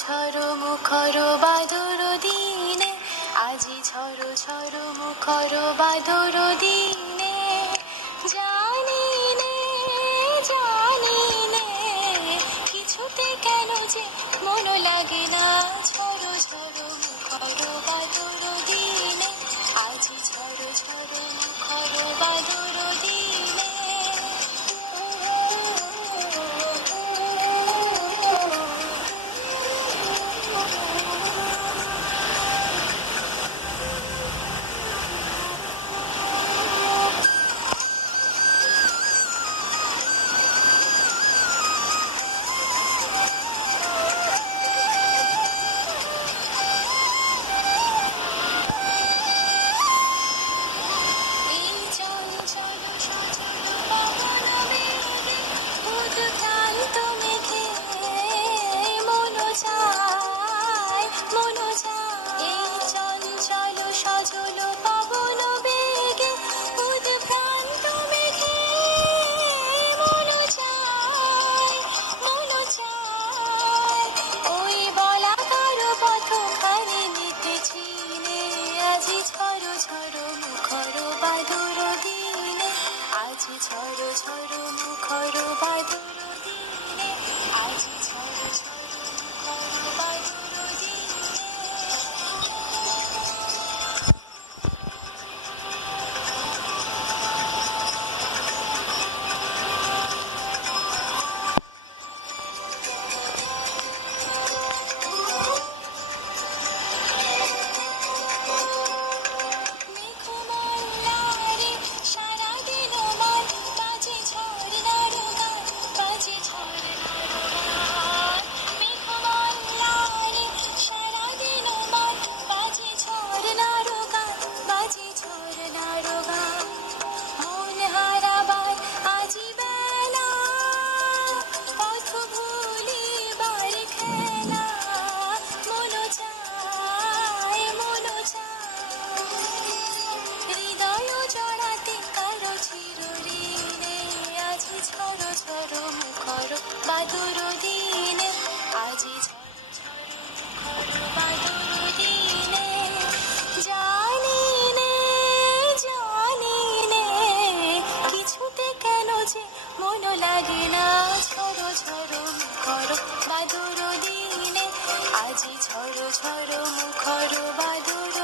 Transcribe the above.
ঝড়ো মুখর বাদর দিনে, আজি ঝড়ো ঝড়ো মুখর বাদর দিনে, জানি নে কিছুতে কেন যে মন লাগে না। ঝড়ো ঝড়ো মুখর বাদর দিনে, আজি ঝড়ো ঝড়ো মুখর বাদর দিনে। ঝড়ো ঝড়ো মুখর বাদর দিনে, আজি ঝড়ো ঝড়ো মুখর বাদর দিনে। ঝড়ো ঝড়ো মুখর বাদর দিনে, আজি ঝড়ো ঝড়ো মুখর বাদর দিনে, জানি নে কিছুতে কেন যে মন লাগে না। ঝড়ো ঝড়ো মুখর বাদর দিনে, আজি ঝড়ো ঝড়ো মুখর বাদর